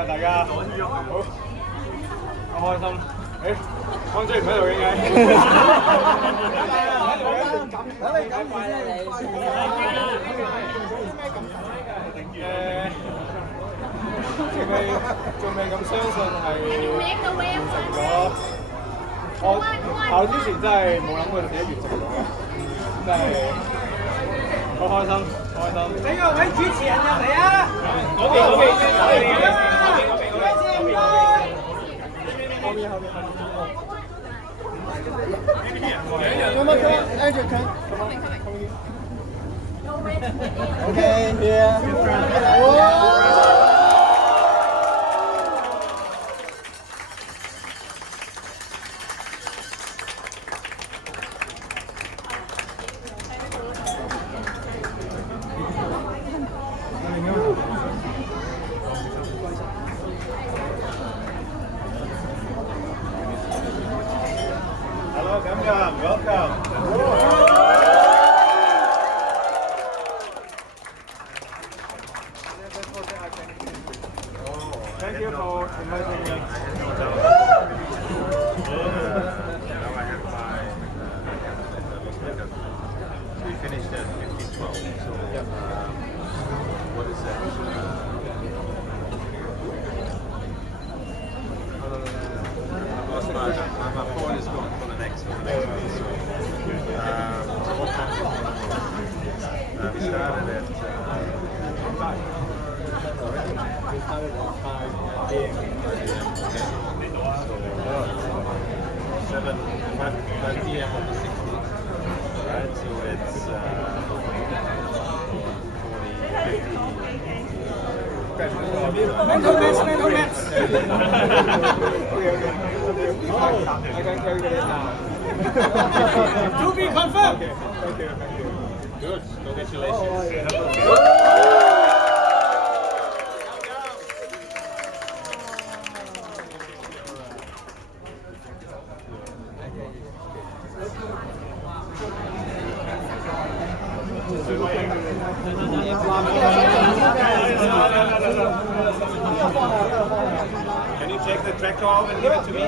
晒大家，好開心。誒，安姐唔喺度嘅，等你講埋先，仲未咁相信係成咗。我考之前真係冇諗過自己完成咗嘅，真係好開心，好開心。請各位主持人入嚟啊！嗰邊，後面。Come on, Andrew, come. Okay, here. Hello, welcome. Thank you for inviting me. We finished at 15:12, so what is that? My phone is going for the next one. So, what time we started at 5 p.m. on the 16th, right? So it's 40, 50. Mental match. I can calculate it now. To be confirmed. Okay, thank you. Good, congratulations. Can you take the tractor off and give it to me?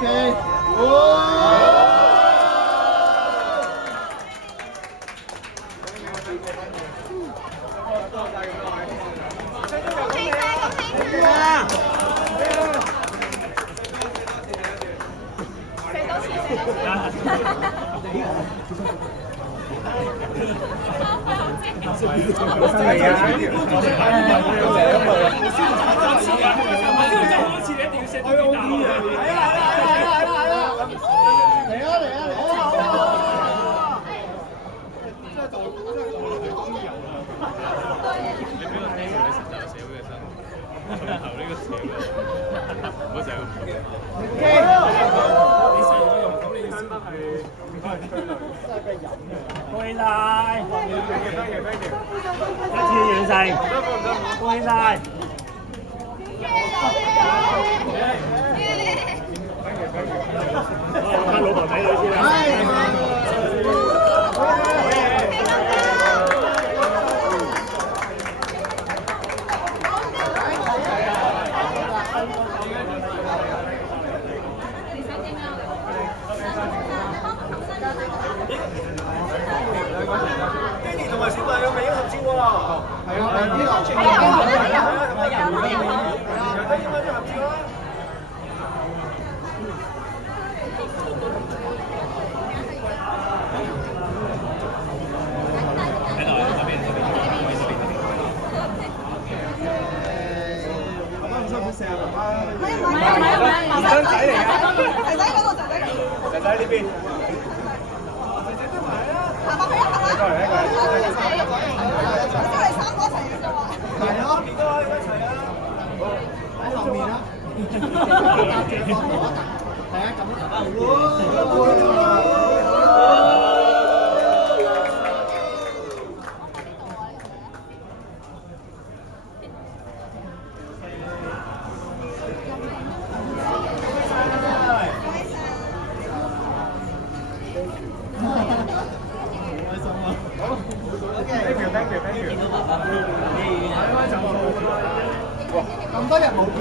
Okay. 翻老婆仔女先啦。爹哋同埋小朋友咪一合照喎。係啊，呢個全部有得影翻張合照啦。爸爸唔辛苦成日爸爸。兒孫仔嚟㗎。仔仔嗰度，仔仔。仔仔呢邊。仔仔都埋啦。行埋去啊！行埋。我哋三個一齊嘅啫喎。係咯，邊個一齊啊？喺後面啦。係啊，咁咁多日冇見，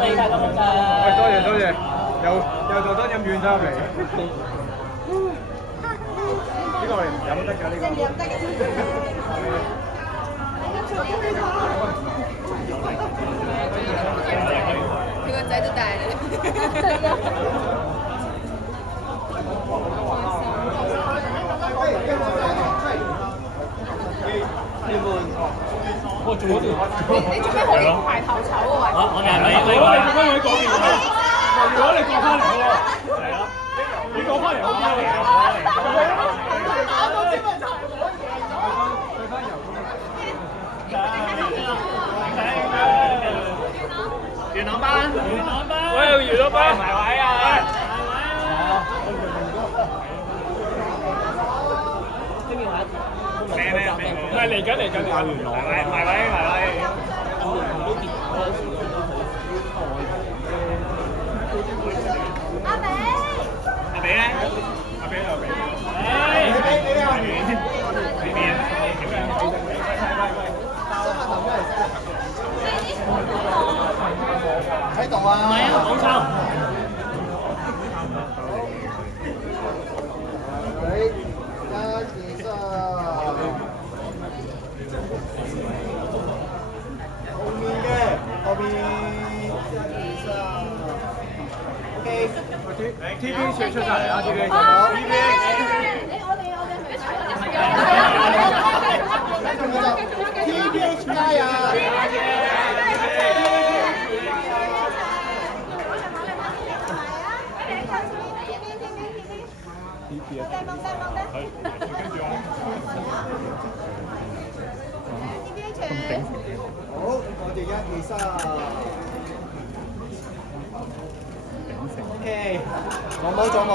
喂，多謝多謝，又特登飲軟酒入嚟。呢個飲得㗎呢個。佢個仔都大啦。我做嗰條，你做咩好排頭籌喎？我哋係咪？如果你點解要講邊個？如果你過翻嚟喎，係啊，你過翻嚟好啲嚟元朗班，我有元朗班，埋位啊！係嚟緊啊！埋位。阿美咧？阿比你啊！呢邊喺度啊！唔係啊，廣州。後面，OK。TVB 出晒嚟啦，TVB。TVB 加油！好，我哋1、2、3。OK，我冇做冇。